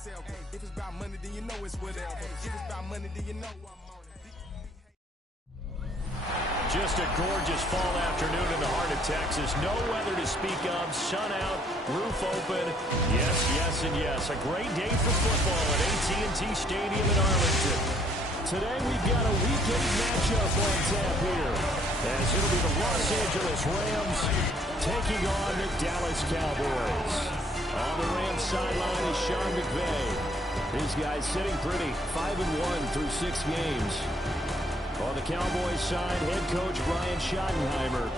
myself. If it's about money, then you know it's whatever. If it's about money, then you know I'm on it. Just a gorgeous fall afternoon in the heart of Texas. No weather to speak of. Sun out, roof open. Yes, yes, and yes. A great day for football at AT&T Stadium in Arlington. Today we've got a Week 8 matchup on tap here, as it'll be the Los Angeles Rams taking on the Dallas Cowboys. On the Rams sideline is Sean McVay. These guys sitting pretty, 5-1 through 6 games. On the Cowboys side, head coach Brian Schottenheimer.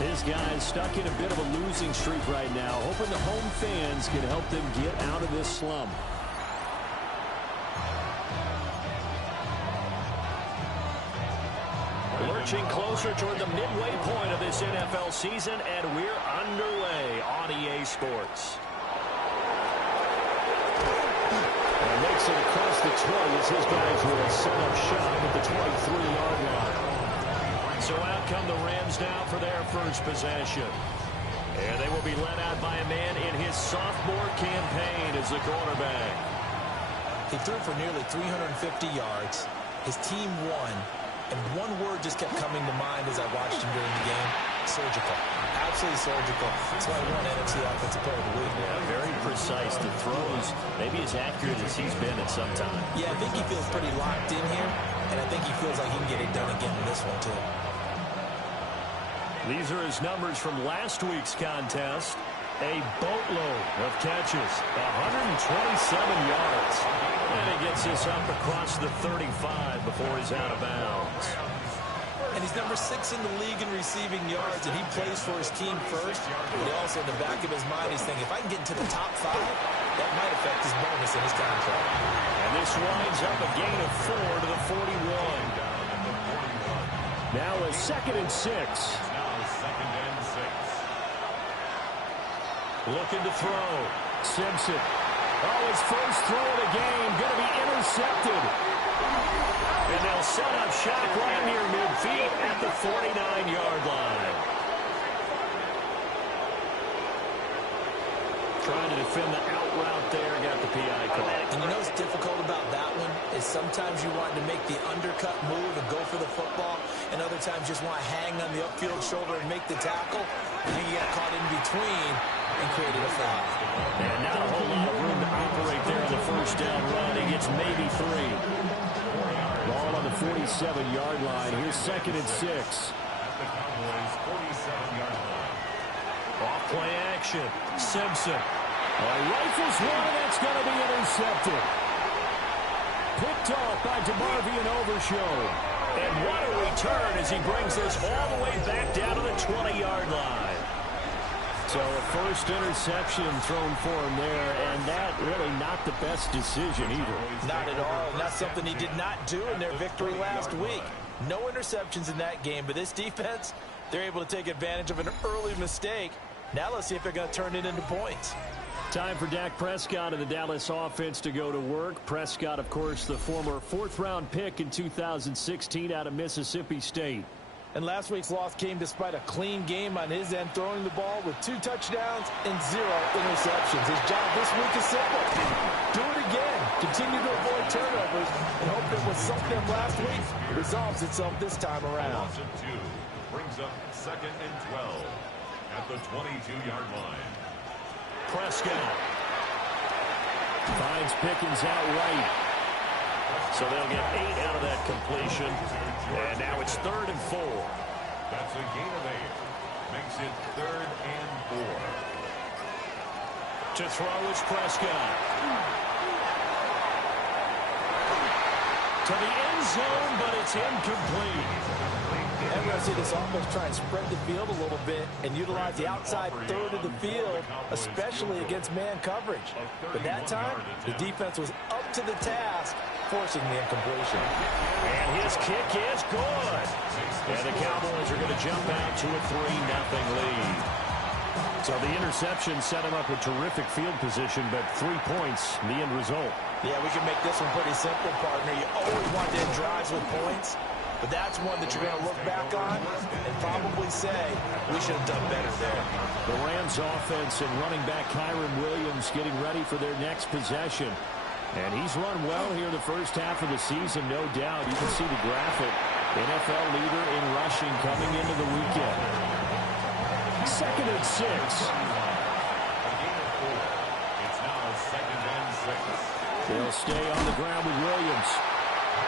His guys stuck in a bit of a losing streak right now, hoping the home fans can help them get out of this slump. Lurching closer toward the midway point of this NFL season, and we're underway on EA Sports. And makes it across the 20 as his guys will set up shop at the 23-yard line. So out come the Rams now for their first possession. And they will be led out by a man in his sophomore campaign as the quarterback. He threw for nearly 350 yards. His team won. And one word just kept coming to mind as I watched him during the game: surgical. Absolutely surgical. That's why he won NFC Offensive Player of the Week. Yeah, very precise. The throws, maybe as accurate as he's been at some time. Yeah, I think he feels pretty locked in here, and I think he feels like he can get it done again in this one, too. These are his numbers from last week's contest. A boatload of catches, 127 yards. And he gets this up across the 35 before he's out of bounds. And he's number 6 in the league in receiving yards, and he plays for his team first. But also in the back of his mind, he's thinking, if I can get into the top 5, that might affect his bonus in his contract. And this winds up a gain of 4 to the 41. Now a 2nd and 6. Looking to throw. Simpson. Oh, his first throw of the game going to be intercepted. And they'll set up shop right near midfield at the 49-yard line. Trying to defend the out route there, got the PI call. And you know what's difficult about that one is sometimes you want to make the undercut move and go for the football, and other times you just want to hang on the upfield shoulder and make the tackle. And you get caught in between and created a foul. And not a whole lot of room to operate there on the first down run. He gets maybe 3. Ball on the 47-yard line. Here's 2nd and 6. Off play action. Simpson. Rifles one, that's going to be intercepted. Picked off by DeMarvion Overshow. And what a return as he brings this all the way back down to the 20-yard line. So a first interception thrown for him there, and that really not the best decision either. Not at all, and that's something he did not do in their victory last week. No interceptions in that game, but this defense, they're able to take advantage of an early mistake. Now let's see if they're going to turn it into points. Time for Dak Prescott and the Dallas offense to go to work. Prescott, of course, the former 4th-round pick in 2016 out of Mississippi State. And last week's loss came despite a clean game on his end, throwing the ball with 2 touchdowns and 0 interceptions. His job this week is simple. Do it again. Continue to avoid turnovers and hope that what sunk them last week resolves itself this time around. Brings up 2nd and 12 at the 22-yard line. Prescott finds Pickens out right. So they'll get 8 out of that completion. And now it's 3rd and 4. That's a gain of 8. Makes it 3rd and 4. To throw is Prescott. To the end zone, but it's incomplete. And we're going to see this offense try and spread the field a little bit and utilize the outside third of the field, especially against man coverage. But that time, the defense was up to the task, forcing the incompletion. And his kick is good. And the Cowboys are going to jump out to a 3-0 lead. So the interception set him up with terrific field position, but 3 points, the end result. Yeah, we can make this one pretty simple, partner. You always want to end drives with points. but that's one that you're going to look back on and probably say, we should have done better there. The Rams offense and running back Kyron Williams getting ready for their next possession. And he's run well here the first half of the season, no doubt. You can see the graphic. NFL leader in rushing coming into the weekend. 2nd and 6. It's now 2nd and 6. They'll stay on the ground with Williams.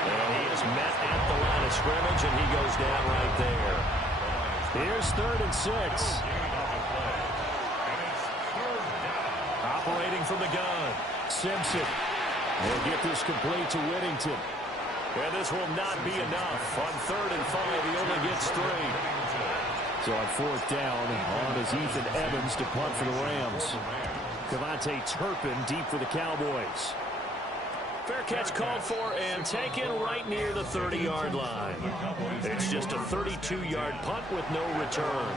And he is met at the line of scrimmage, and he goes down right there. Here's 3rd and 6. Operating from the gun. Simpson. They'll get this complete to Whittington. And this will not be enough. On 3rd and 5, he only gets 3. So on 4th down, on is Ethan Evans to punt for the Rams. Cavante Turpin deep for the Cowboys. Fair catch called for and taken right near the 30-yard line. It's just a 32-yard punt with no return.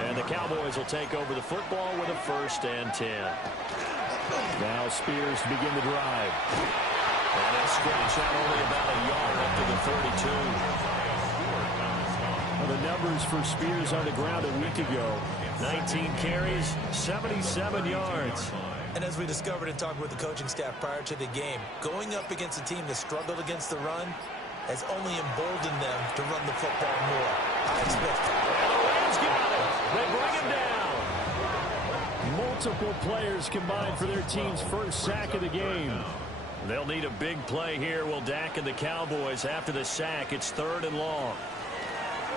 And the Cowboys will take over the football with a 1st and 10. Now Spears to begin the drive. And they'll scratch out only about a yard up to the 32. Well, the numbers for Spears on the ground a week ago. 19 carries, 77 yards. And as we discovered in talking with the coaching staff prior to the game, going up against a team that struggled against the run has only emboldened them to run the football more. I expect. And the Rams got it. They bring him down. Multiple players combined for their team's first sack of the game. They'll need a big play here. Will Dak and the Cowboys after the sack. It's 3rd and long.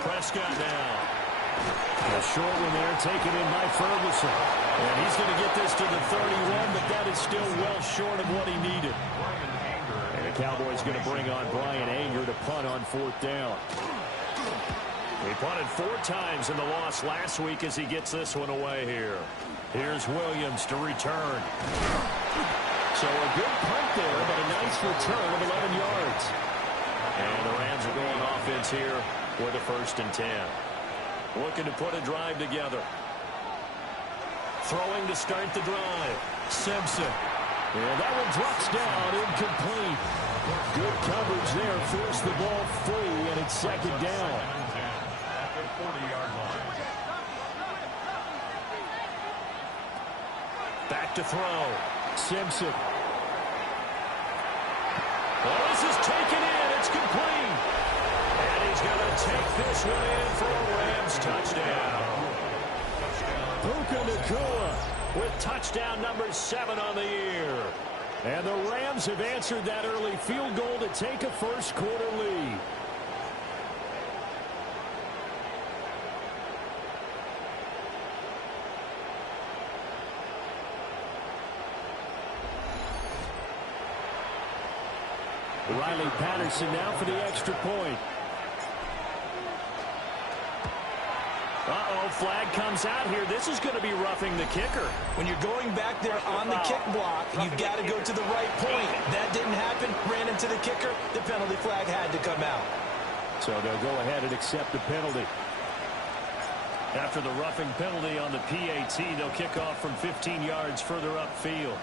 Prescott now. A short one there taken in by Ferguson. And he's going to get this to the 31, but that is still well short of what he needed. And the Cowboys going to bring on Brian Anger to punt on 4th down. He punted 4 times in the loss last week as he gets this one away here. Here's Williams to return. So a good punt there, but a nice return of 11 yards. And the Rams are going offense here with a 1st and 10. Looking to put a drive together. Throwing to start the drive. Simpson. And that one drops down, incomplete. Good coverage there, forced the ball free, and it's 2nd down. At the 40-yard line. Back to throw. Simpson. Well, this is taken in. It's complete. And he's going to take this one in for a Rams touchdown. Puka Nacua with touchdown number 7 on the year. And the Rams have answered that early field goal to take a first-quarter lead. Riley Patterson now for the extra point. Uh-oh, flag comes out here. This is going to be roughing the kicker. When you're going back there on the kick block, you've got to go to the right point. That didn't happen. Ran into the kicker. The penalty flag had to come out. So they'll go ahead and accept the penalty. After the roughing penalty on the PAT, they'll kick off from 15 yards further upfield.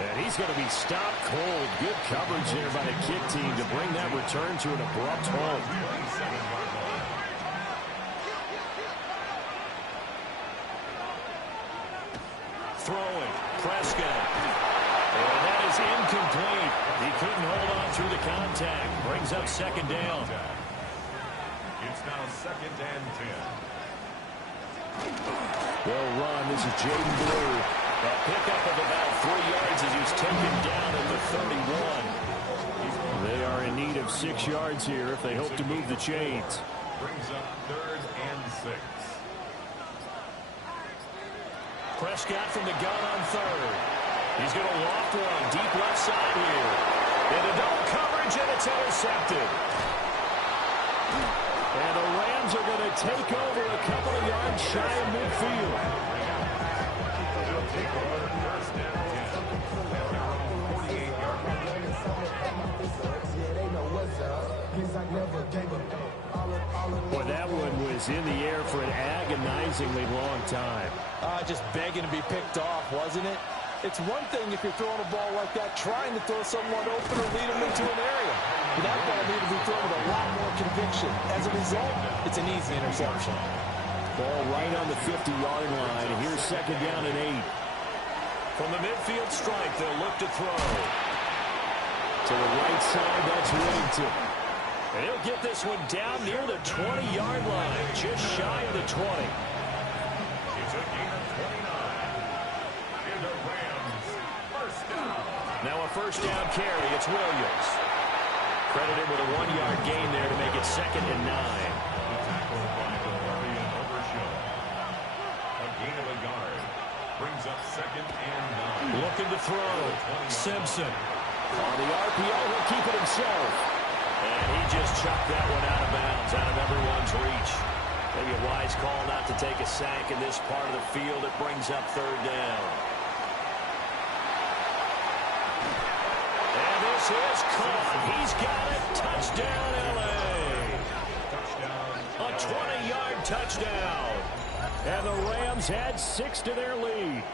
And he's going to be stopped cold. Good coverage there by the kick team to bring that return to an abrupt halt. Throwing. Prescott. And that is incomplete. He couldn't hold on through the contact. Brings up 2nd down. It's now 2nd and 10. They'll run. This is Jaden Blue. A pickup of about 3 yards as he's taken down at the 31. They are in need of 6 yards here if they hope to move the chains. Brings up 3rd and 6. Prescott from the gun on 3rd. He's going to loft one deep left side here. Into double coverage, and it's intercepted. And the Rams are going to take over a couple of yards shy of midfield. Boy, that one was in the air for an agonizingly long time. Just begging to be picked off, wasn't it? It's one thing if you're throwing a ball like that, trying to throw someone open or lead them into an area. But that ball needed to be thrown with a lot more conviction. As a result, it's an easy interception. Ball right on the 50-yard line. Here's second down and 8. From the midfield stripe, they'll look to throw. To the right side, that's Whittington. And he'll get this one down near the 20-yard line, just shy of the 20. It's a gain of 29. And the Rams, first down. Now a first down carry. It's Williams. Credited with a 1-yard gain there to make it second and 9. The tackle by Bavarian Overshow. A gain of a yard. Brings up second and 9. Looking to throw. Simpson. On the RPO, he'll keep it himself. And he just chucked that one out of bounds, out of everyone's reach. Maybe a wise call not to take a sack in this part of the field. It brings up third down. And this is caught. He's got it. Touchdown, L.A. A 20-yard touchdown. And the Rams add 6 to their lead.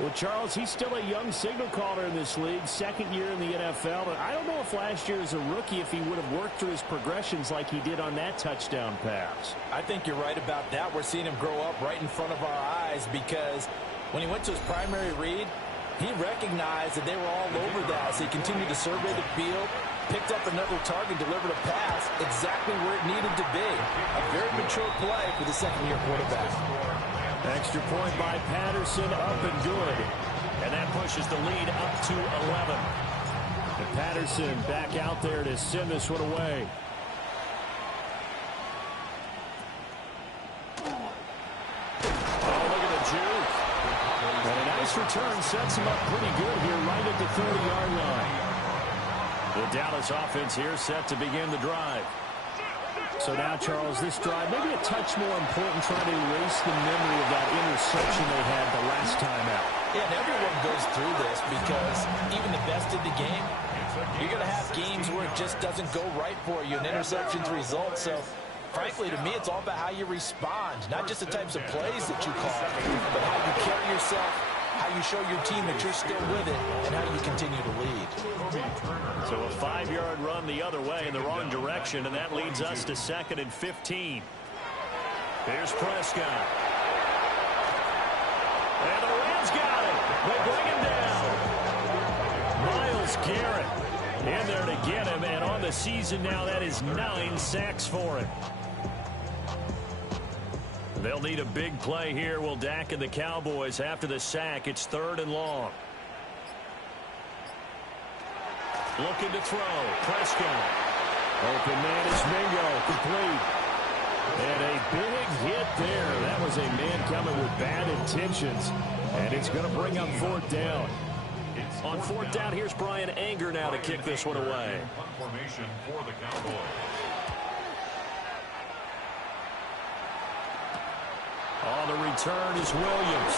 Well, Charles, he's still a young signal caller in this league, second year in the NFL. But I don't know if last year as a rookie, if he would have worked through his progressions like he did on that touchdown pass. I think you're right about that. We're seeing him grow up right in front of our eyes because when he went to his primary read, he recognized that they were all over that. So he continued to survey the field, picked up another target, delivered a pass exactly where it needed to be. A very mature play for the second-year quarterback. Extra point by Patterson, up and good. And that pushes the lead up to 11. And Patterson back out there to send this one away. Oh, look at the juke. And a nice return sets him up pretty good here right at the 30-yard line. The Dallas offense here set to begin the drive. So now, Charles, this drive, maybe a touch more important, trying to erase the memory of that interception they had the last time out. Yeah, and everyone goes through this because even the best in the game, you're going to have games where it just doesn't go right for you, and interceptions result. So, frankly, to me, it's all about how you respond, not just the types of plays that you call, but how you carry yourself, how you show your team that you're still with it, and how you continue to lead. So a 5-yard run the other way in the wrong direction, and that leads us to second and 15. Here's Prescott. And the Rams got it. They bring him down. Myles Garrett in there to get him, and on the season now, that is 9 sacks for him. They'll need a big play here. Will Dak and the Cowboys after the sack. It's third and long. Looking to throw. Prescott. Open man is Mingo. Complete. And a big hit there. That was a man coming with bad intentions. And it's going to bring up fourth down. On fourth down, here's Brian Anger now to kick this one away. Formation for the Cowboys. On the return is Williams.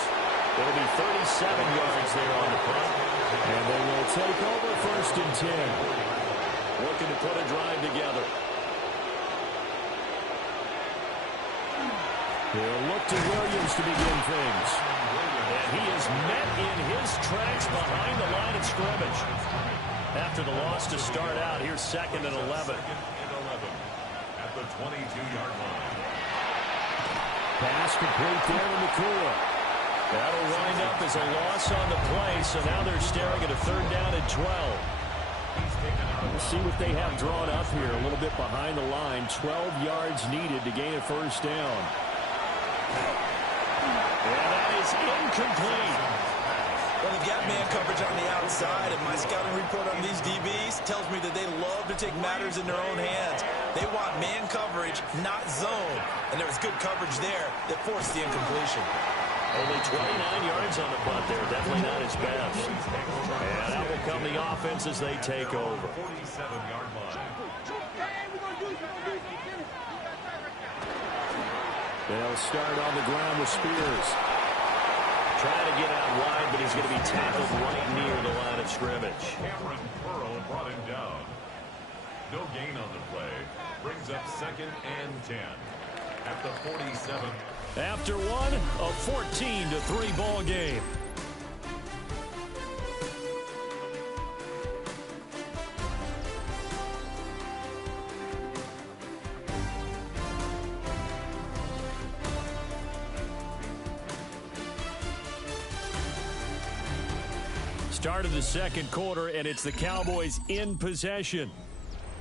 It'll be 37 yards there on the punt. And they will take over first and 10. Looking to put a drive together. He'll look to Williams to begin things. And he is met in his tracks behind the line of scrimmage. After the loss to start out, here's second and 11. Second and 11 at the 22-yard line. Pass complete there to Nakua. That'll wind up as a loss on the play, so now they're staring at a third down and 12. We'll see what they have drawn up here, a little bit behind the line. 12 yards needed to gain a first down. And that is incomplete. Well, they've got man coverage on the outside, and my scouting report on these DBs tells me that they love to take matters in their own hands. They want man coverage, not zone. And there was good coverage there that forced the incompletion. Only 29 yards on the punt there. Definitely not his best. And out will come the offense as they take over. 47-yard line. They'll start on the ground with Spears. Trying to get out wide, but he's going to be tackled right near the line of scrimmage. Cameron Pearl brought him down. No gain on the play. Brings up second and 10 at the 47. after one, a 14-3 ball game. Start of the second quarter, and it's the Cowboys in possession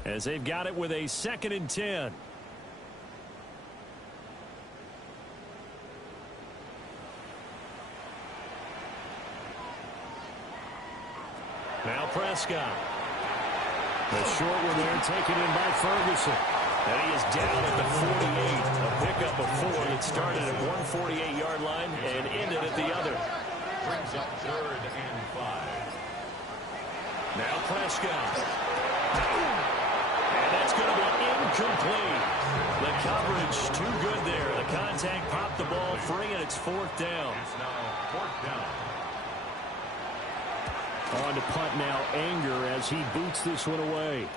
as they've got it with a 2nd and 10. Now Prescott. The short one there taken in by Ferguson. And he is down at the 48. A pickup of 4 that started at 148-yard line and ended at the other. Brings up 3rd and 5. Now Prescott. And that's going to be incomplete. The coverage too good there. The contact popped the ball free, and it's 4th down. It's now 4th down. On to punt now, Anger, as he boots this one away.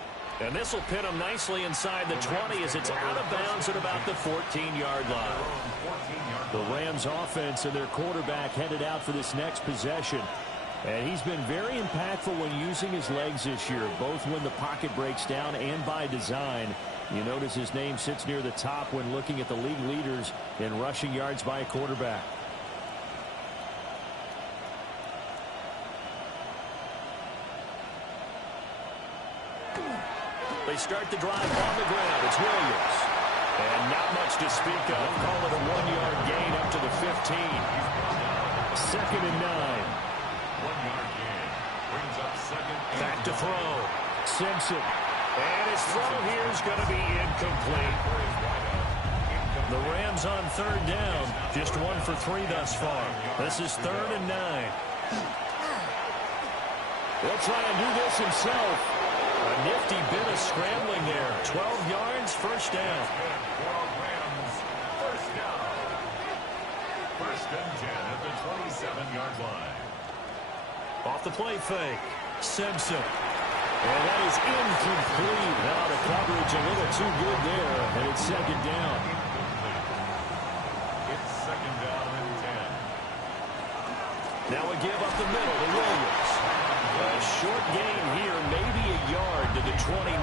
And this will pin him nicely inside the 20 as it's out of bounds at about the 14-yard line. The Rams offense and their quarterback headed out for this next possession. And he's been very impactful when using his legs this year, both when the pocket breaks down and by design. You notice his name sits near the top when looking at the league leaders in rushing yards by a quarterback. They start the drive on the ground. It's Williams. And not much to speak of. Call it a 1-yard gain up to the 15. 2nd and 9. 1-yard gain. Brings up 2nd and back to throw. Simpson. And his throw here is going to be incomplete. The Rams on 3rd down. Just 1 for 3 thus far. This is 3rd and 9. He'll try and do this himself. A nifty bit of scrambling there. 12 yards, 1st down. Rams, 1st down. 1st and 10 at the 27-yard line. Off the play fake. Simpson. And that is incomplete. Now the coverage a little too good there. And it's 2nd down. It's 2nd down and 10. Now a give up the middle to Williams. A short gain here, maybe a yard to the 29.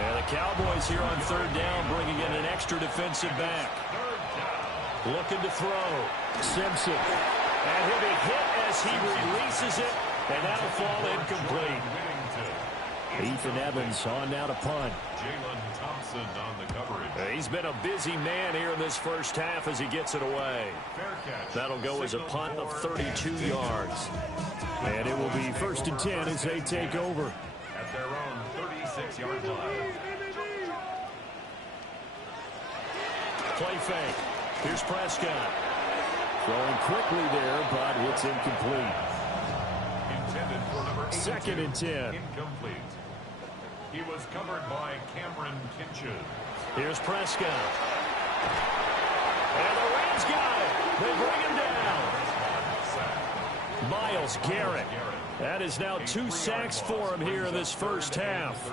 And the Cowboys here on 3rd down bringing in an extra defensive back. Looking to throw. Simpson. And he'll be hit as he releases it. And that'll fall incomplete. Ethan Evans on now to punt. Jalen Thompson on the coverage. He's been a busy man here in this first half as he gets it away. Fair catch. That'll go as a punt of 32 yards. And it will be 1st and 10 as they take over. At their own 36-yard line. Play fake. Here's Prescott. Throwing quickly there, but it's incomplete. Intended for number 82. 2nd and 10. Incomplete. He was covered by Cameron Kinches. Here's Prescott. And the Rams got it. They bring him down. Myles Garrett. That is now 2 sacks for him here in this first half.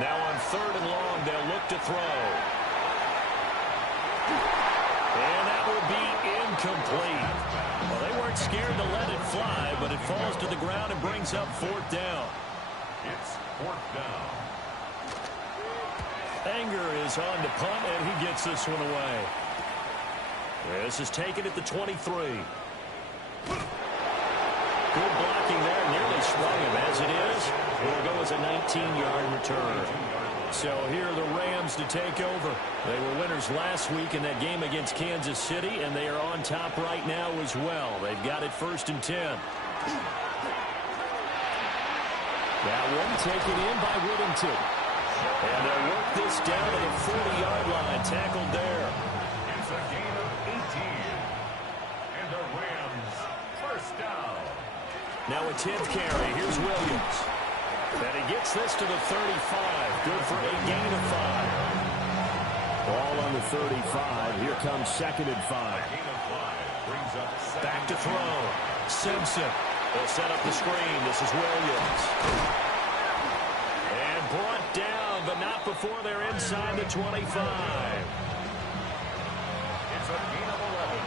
Now on 3rd and long, they'll look to throw. And that will be incomplete. Well, they weren't scared to let it fly, but it falls to the ground and brings up 4th down. It's 4th down. Anger is on to punt, and he gets this one away. This is taken at the 23. Good blocking there. Nearly sprung him. As it is, it'll go as a 19-yard return. So here are the Rams to take over. They were winners last week in that game against Kansas City, and they are on top right now as well. They've got it 1st and 10. That one taken in by Whittington. And they'll work this down to the 40-yard line. Tackled there. It's a gain of 18. And the Rams, 1st down. Now a 10th carry. Here's Williams. And he gets this to the 35. Good for a gain of 5. Ball on the 35. Here comes 2nd and 5. Gain of 5 brings up 2nd. Back to throw. Simpson. They'll set up the screen. This is Williams. And brought down, but not not before they're inside the 25. It's a gain of 11.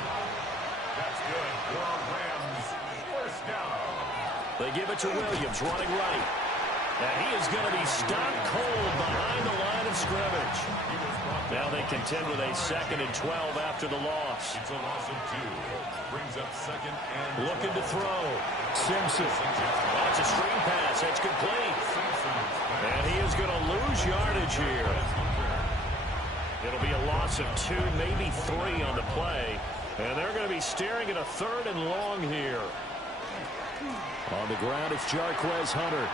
That's good for Rams. First down. They give it to Williams, running right. And he is going to be stopped cold behind the line of scrimmage. Now they contend with a 2nd and 12 after the loss. It's a loss of 2. Brings up 2nd and Looking to throw. Simpson. That's a screen pass. It's complete. And he is going to lose yardage here. It'll be a loss of 2, maybe 3 on the play. And they're going to be staring at a 3rd and long here. On the ground, it's Jarquez Hunter.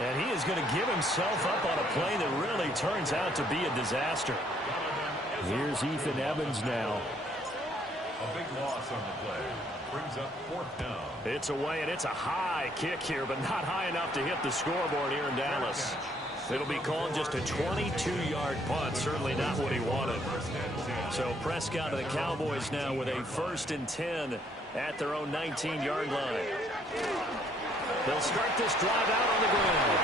And he is going to give himself up on a play that really turns out to be a disaster. Here's Ethan Evans now. A big loss on the play. Brings up 4th down. It's away, and it's a high kick here, but not high enough to hit the scoreboard here in Dallas. It'll be called just a 22-yard punt. Certainly not what he wanted. So Prescott and the Cowboys now with a 1st and 10 at their own 19-yard line. They'll start this drive out on the ground.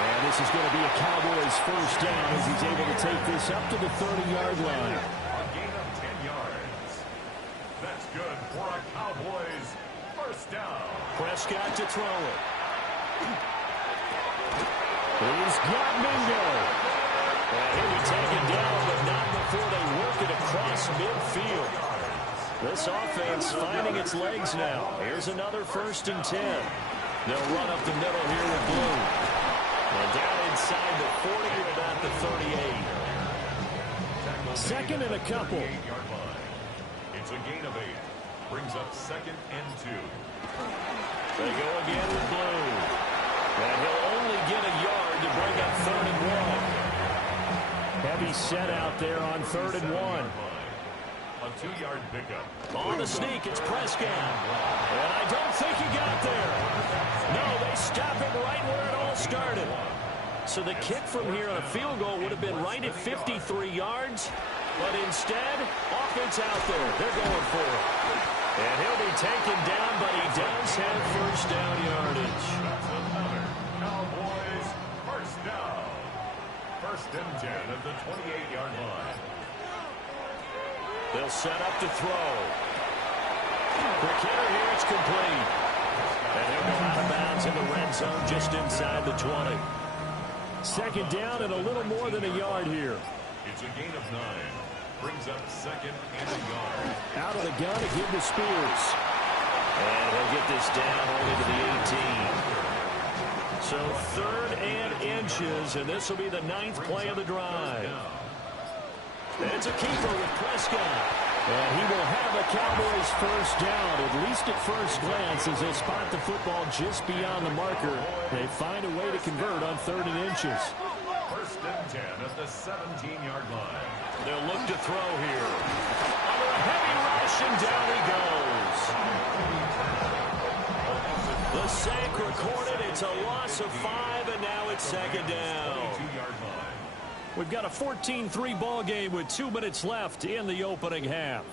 And this is going to be a Cowboys first down as he's able to take this up to the 30-yard line. A gain of 10 yards. That's good for a Cowboys first down. Prescott to throw it. He's got Mingo. And he'll be taken down, but not before they work it across midfield. This offense finding its legs now. Here's another 1st and 10. They'll run up the middle here with Blue. And down inside the 40 or about the 38. 2nd and a couple. It's a gain of 8. Brings up 2nd and 2. They go again with Blue. And he'll only get a yard to bring up 3rd and 1. Heavy set out there on 3rd and 1. A 2-yard pickup. On the sneak, it's Prescott. And I don't think he got there. No, they stop him right where it all started. So the kick from here on a field goal would have been right at 53 yards. But instead, offense out there. They're going for it. And he'll be taken down, but he does have first down yardage. That's another Cowboys first down. 1st and 10 at the 28-yard line. They'll set up to throw. Quick hitter here, it's complete. And he'll go out of bounds in the red zone just inside the 20. 2nd down and a little more than a yard here. It's a gain of 9. Brings up 2nd and a yard. Out of the gun to give to Spears. And he'll get this down only to the 18. So 3rd and inches, and this will be the 9th play of the drive. It's a keeper with Prescott. And he will have a Cowboys first down, at least at first glance, as they spot the football just beyond the marker. They find a way to convert on 3rd and inches. 1st and 10 at the 17-yard line. They'll look to throw here. Under a heavy rush, and down he goes. The sack recorded. It's a loss of 5, and now it's 2nd down. 22-yard line. We've got a 14-3 ball game with 2 minutes left in the opening half.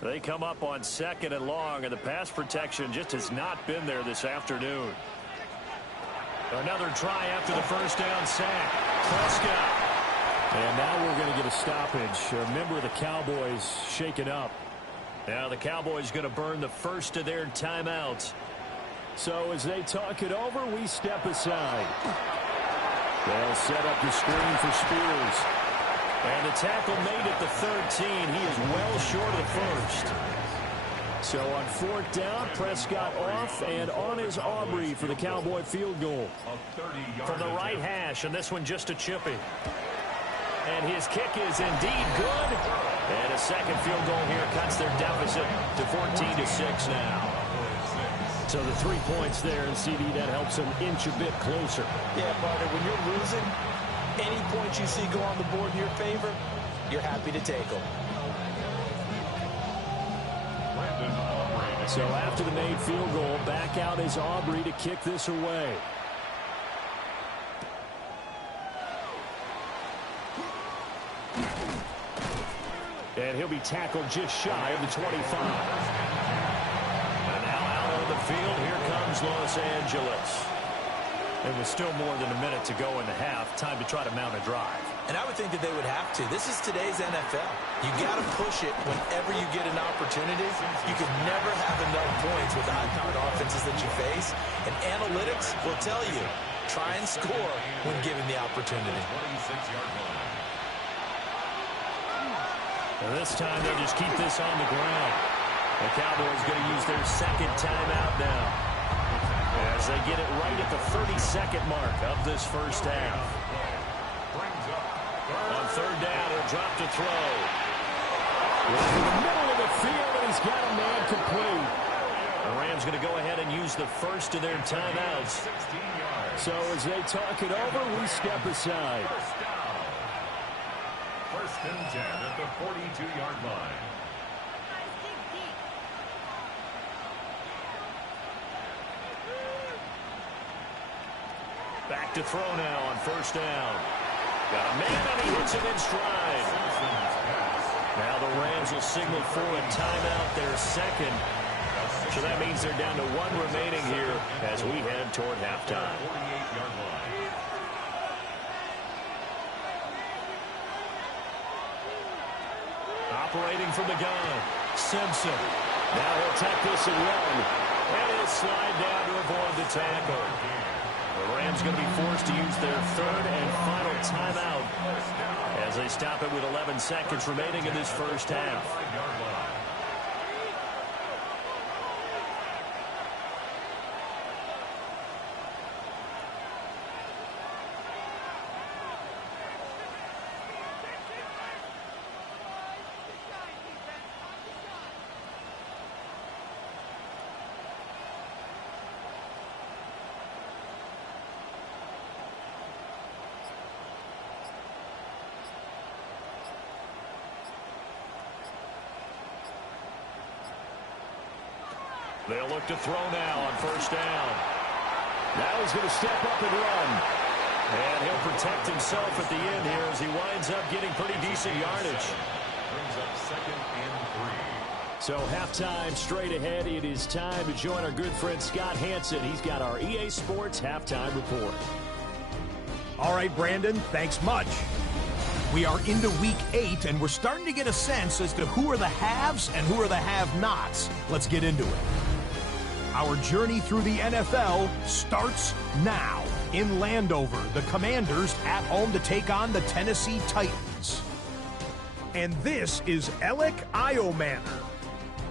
They come up on 2nd and long, and the pass protection just has not been there this afternoon. Another try after the first down sack. Prescott. And now we're going to get a stoppage. A member of the Cowboys shaken up. Now the Cowboys going to burn the first of their timeouts. So as they talk it over, we step aside. They'll set up the screen for Spears. And the tackle made at the 13. He is well short of the first. So on 4th down, Prescott off and on is Aubrey for the Cowboy field goal. From the right hash, and this one just a chippy. And his kick is indeed good. And a 2nd field goal here cuts their deficit to 14-6 now. So the 3 points there, and CD, that helps them inch a bit closer. Yeah, partner, when you're losing, any points you see go on the board in your favor, you're happy to take them. So after the made field goal, back out is Aubrey to kick this away. And And he'll be tackled just shy of the 25. And now out on the field, here comes Los Angeles. And with still more than a minute to go in the half, time to try to mount a drive. And I would think that they would have to. This is today's NFL. You got to push it whenever you get an opportunity. You can never have enough points with the high-powered offenses that you face. And analytics will tell you, try and score when given the opportunity. And this time they'll just keep this on the ground. The Cowboys going to use their second timeout now, as they get it right at the 32nd mark of this first half. On third down, he'll drop to throw. Right in the middle of the field, and he's got a man complete. The Rams going to go ahead and use the first of their timeouts. So as they talk it over, we step aside. First and 10 at the 42-yard line. Back to throw now on first down. Got a man, and he hits it in stride. Now the Rams will signal for a timeout, their second. So that means they're down to one remaining here as we head toward halftime. Operating from the gun, Simpson. Now he'll take this and run. And he'll slide down to avoid the tackle. The Rams going to be forced to use their third and final timeout as they stop it with 11 seconds remaining in this first half. They'll look to throw now on first down. Now he's going to step up and run. And he'll protect himself at the end here as he winds up getting pretty decent yardage. Brings up second and 3. So halftime straight ahead. It is time to join our good friend Scott Hansen. He's got our EA Sports halftime report. All right, Brandon, thanks much. We are into week 8, and we're starting to get a sense as to who are the haves and who are the have-nots. Let's get into it. Our journey through the NFL starts now. In Landover, the Commanders at home to take on the Tennessee Titans. And this is Alec Iomanner.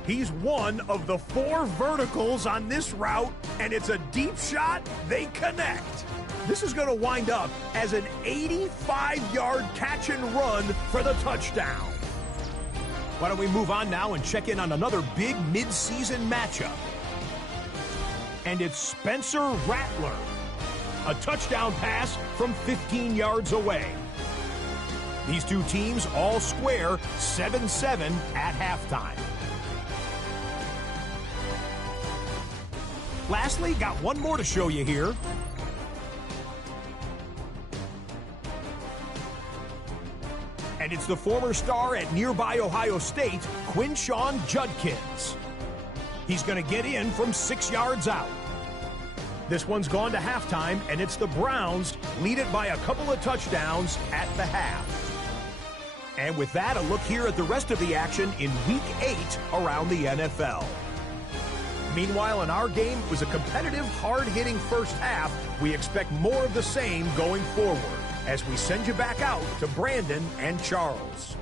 He's one of the 4 verticals on this route, and it's a deep shot. They connect. This is going to wind up as an 85-yard catch and run for the touchdown. Why don't we move on now and check in on another big mid-season matchup. And it's Spencer Rattler. A touchdown pass from 15 yards away. These two teams all square 7-7 at halftime. Lastly, got one more to show you here. And it's the former star at nearby Ohio State, Quinshon Judkins. He's going to get in from 6 yards out. This one's gone to halftime, and it's the Browns lead it by a couple of touchdowns at the half. And with that, a look here at the rest of the action in Week 8 around the NFL. Meanwhile, in our game, it was a competitive, hard-hitting first half. We expect more of the same going forward as we send you back out to Brandon and Charles.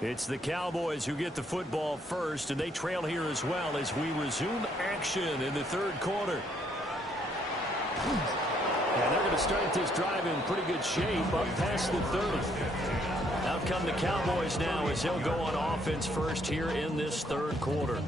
It's the Cowboys who get the football first, and they trail here as well as we resume action in the third quarter. And they're going to start this drive in pretty good shape up past the 30. Out come the Cowboys now as they'll go on offense first here in this third quarter.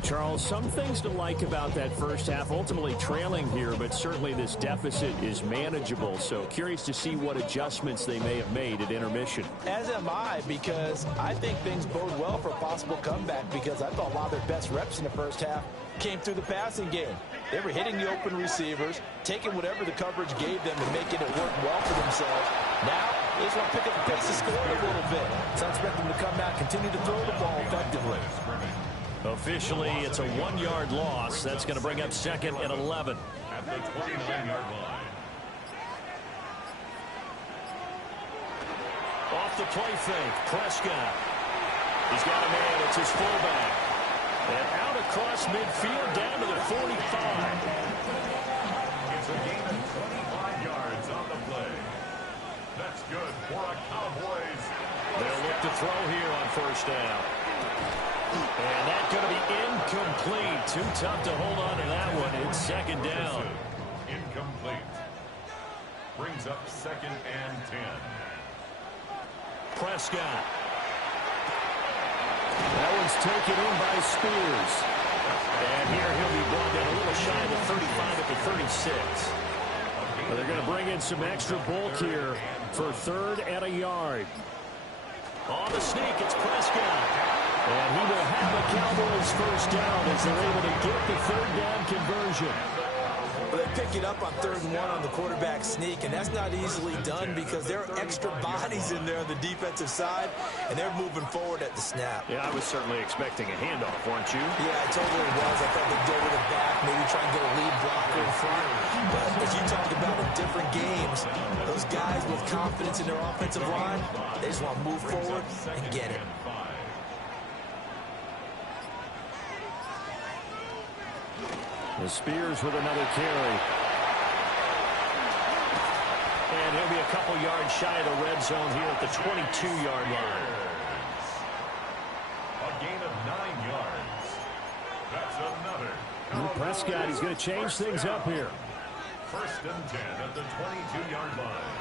Charles, some things to like about that first half. Ultimately trailing here, but certainly this deficit is manageable. So curious to see what adjustments they may have made at intermission. As am I, because I think things bode well for a possible comeback, because I thought a lot of their best reps in the first half came through the passing game. They were hitting the open receivers, taking whatever the coverage gave them and making it work well for themselves. Now, they just want to pick up the pace of scoring a little bit. So I expect them to come out, continue to throw the ball effectively. Officially, it's a 1-yard loss. That's going to bring up second and 11. At the 29-yard line. Off the play fake, Prescott. He's got a man. It's his fullback. And out across midfield down to the 45. It's a gain of 25 yards on the play. That's good for a Cowboys. They'll look to throw here on first down. And that's going to be incomplete. Too tough to hold on to that one. It's second down. Incomplete. Brings up second and 10. Prescott. That one's taken in by Spears. And here he'll be brought down a little shy of the 35 at the 36. Well, they're going to bring in some extra bulk here for third and a yard. On the sneak, it's Prescott. And he will have the Cowboys first down as they're able to get the third down conversion. But they pick it up on 3rd and 1 on the quarterback sneak, and that's not easily done because there are extra bodies in there on the defensive side, and they're moving forward at the snap. Yeah, I was certainly expecting a handoff, weren't you? Yeah, I totally was. I thought they'd go with it back, maybe try and get a lead blocker in front. But as you talked about in different games, those guys with confidence in their offensive line, they just want to move forward and get it. The Spears with another carry. And he'll be a couple yards shy of the red zone here at the 22-yard line. A gain of 9 yards. That's another. Prescott, he's going to change things up here. First and 10 at the 22-yard line.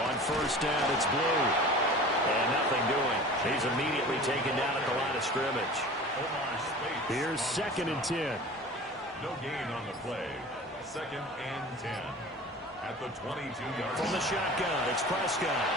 On first down, it's Blue. And nothing doing. He's immediately taken down at the line of scrimmage. Here's second and 10. No gain on the play. Second and 10 at the 22-yard line. From the shotgun, it's Prescott.